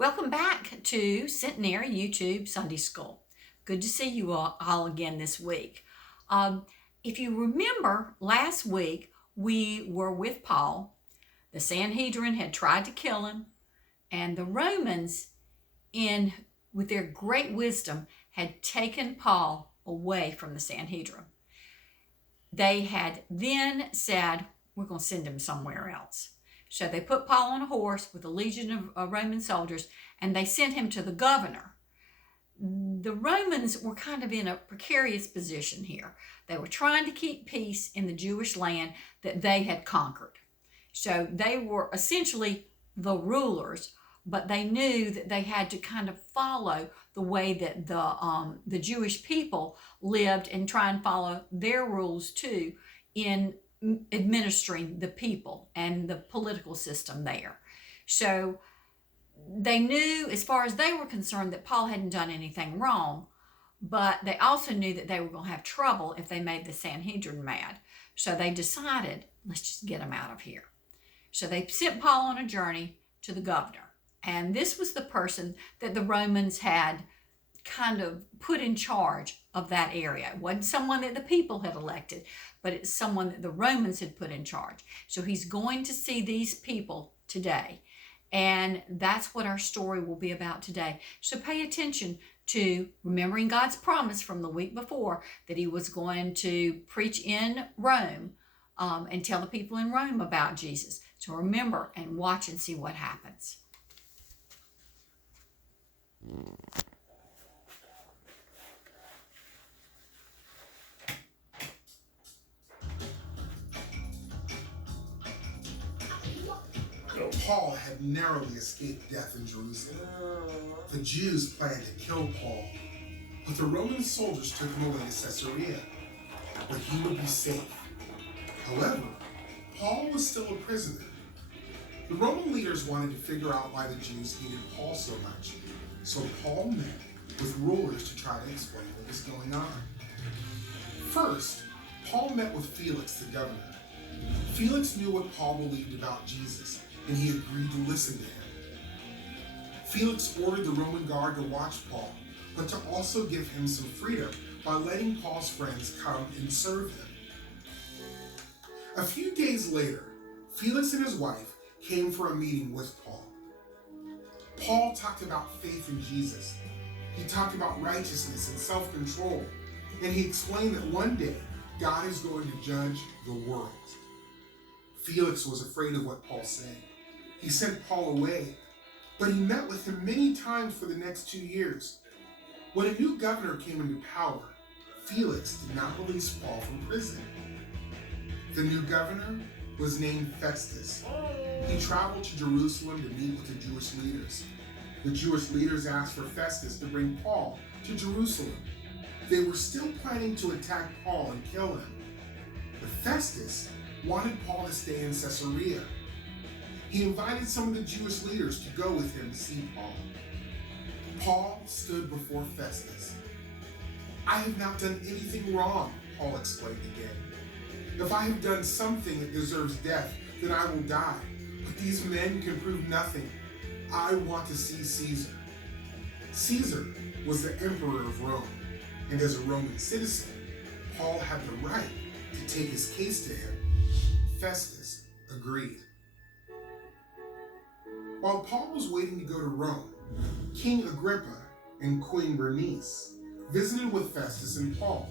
Welcome back to Centenary YouTube Sunday School. Good to see you all again this week. If you remember, last week we were with Paul. The Sanhedrin had tried to kill him, and the Romans, with their great wisdom, had taken Paul away from the Sanhedrin. They had then said, we're going to send him somewhere else. So they put Paul on a horse with a legion of Roman soldiers, and they sent him to the governor. The Romans were kind of in a precarious position here. They were trying to keep peace in the Jewish land that they had conquered. So they were essentially the rulers, but they knew that they had to kind of follow the way that the Jewish people lived and try and follow their rules too in administering the people and the political system there. So they knew, as far as they were concerned, that Paul hadn't done anything wrong, but they also knew that they were going to have trouble if they made the Sanhedrin mad. So they decided, let's just get him out of here. So they sent Paul on a journey to the governor. And this was the person that the Romans had kind of put in charge of that area. It wasn't someone that the people had elected, but it's someone that the Romans had put in charge. So he's going to see these people today. And that's what our story will be about today. So pay attention to remembering God's promise from the week before that he was going to preach in Rome and tell the people in Rome about Jesus. So remember and watch and see what happens. Paul had narrowly escaped death in Jerusalem. The Jews planned to kill Paul, but the Roman soldiers took him away to Caesarea, where he would be safe. However, Paul was still a prisoner. The Roman leaders wanted to figure out why the Jews hated Paul so much, so Paul met with rulers to try to explain what was going on. First, Paul met with Felix, the governor. Felix knew what Paul believed about Jesus, and he agreed to listen to him. Felix ordered the Roman guard to watch Paul, but to also give him some freedom by letting Paul's friends come and serve him. A few days later, Felix and his wife came for a meeting with Paul. Paul talked about faith in Jesus. He talked about righteousness and self-control, and he explained that one day God is going to judge the world. Felix was afraid of what Paul said. He sent Paul away, but he met with him many times for the next 2 years. When a new governor came into power, Felix did not release Paul from prison. The new governor was named Festus. He traveled to Jerusalem to meet with the Jewish leaders. The Jewish leaders asked for Festus to bring Paul to Jerusalem. They were still planning to attack Paul and kill him. But Festus wanted Paul to stay in Caesarea. He invited some of the Jewish leaders to go with him to see Paul. Paul stood before Festus. "I have not done anything wrong," Paul explained again. "If I have done something that deserves death, then I will die. But these men can prove nothing. I want to see Caesar." Caesar was the emperor of Rome, and as a Roman citizen, Paul had the right to take his case to him. Festus agreed. While Paul was waiting to go to Rome, King Agrippa and Queen Bernice visited with Festus and Paul.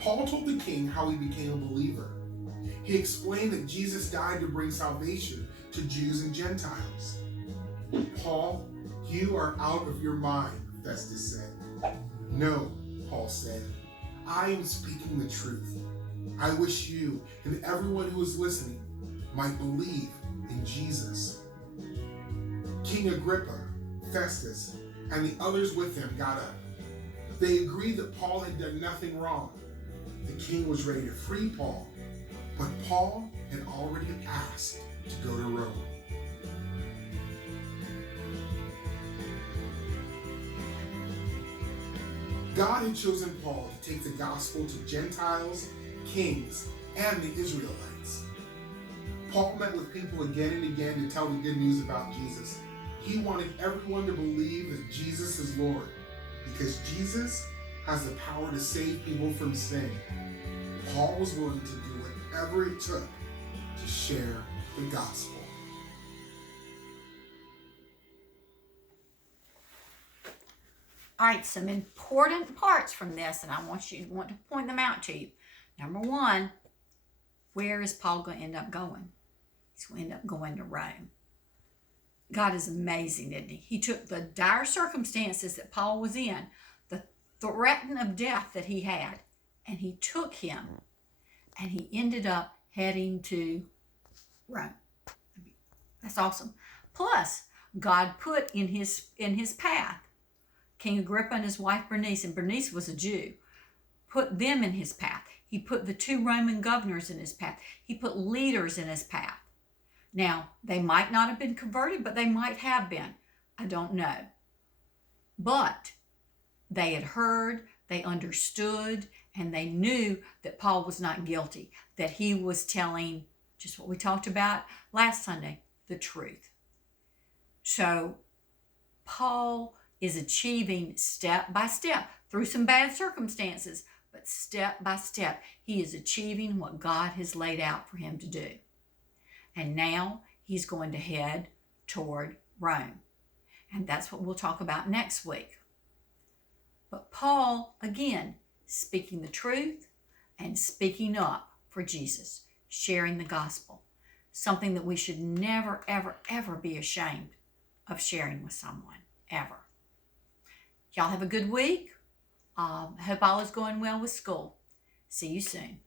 Paul told the king how he became a believer. He explained that Jesus died to bring salvation to Jews and Gentiles. "Paul, you are out of your mind," Festus said. "No," Paul said, "I am speaking the truth. I wish you and everyone who is listening might believe in Jesus." King Agrippa, Festus, and the others with him got up. They agreed that Paul had done nothing wrong. The king was ready to free Paul, but Paul had already asked to go to Rome. God had chosen Paul to take the gospel to Gentiles, kings, and the Israelites. Paul met with people again and again to tell the good news about Jesus. He wanted everyone to believe that Jesus is Lord, because Jesus has the power to save people from sin. Paul was willing to do whatever it took to share the gospel. All right, some important parts from this, and I want to point them out to you. Number one, where is Paul going to end up going? He's going to end up going to Rome. God is amazing, isn't he? He took the dire circumstances that Paul was in, the threat of death that he had, and he took him, and he ended up heading to Rome. That's awesome. Plus, God put in his path King Agrippa and his wife Bernice, and Bernice was a Jew, put them in his path. He put the 2 Roman governors in his path. He put leaders in his path. Now, they might not have been converted, but they might have been. I don't know. But they had heard, they understood, and they knew that Paul was not guilty, that he was telling just what we talked about last Sunday, the truth. So, Paul is achieving step by step through some bad circumstances, but step by step, he is achieving what God has laid out for him to do. And now he's going to head toward Rome. And that's what we'll talk about next week. But Paul, again, speaking the truth and speaking up for Jesus, sharing the gospel, something that we should never, ever, ever be ashamed of sharing with someone, ever. Y'all have a good week. Hope all is going well with school. See you soon.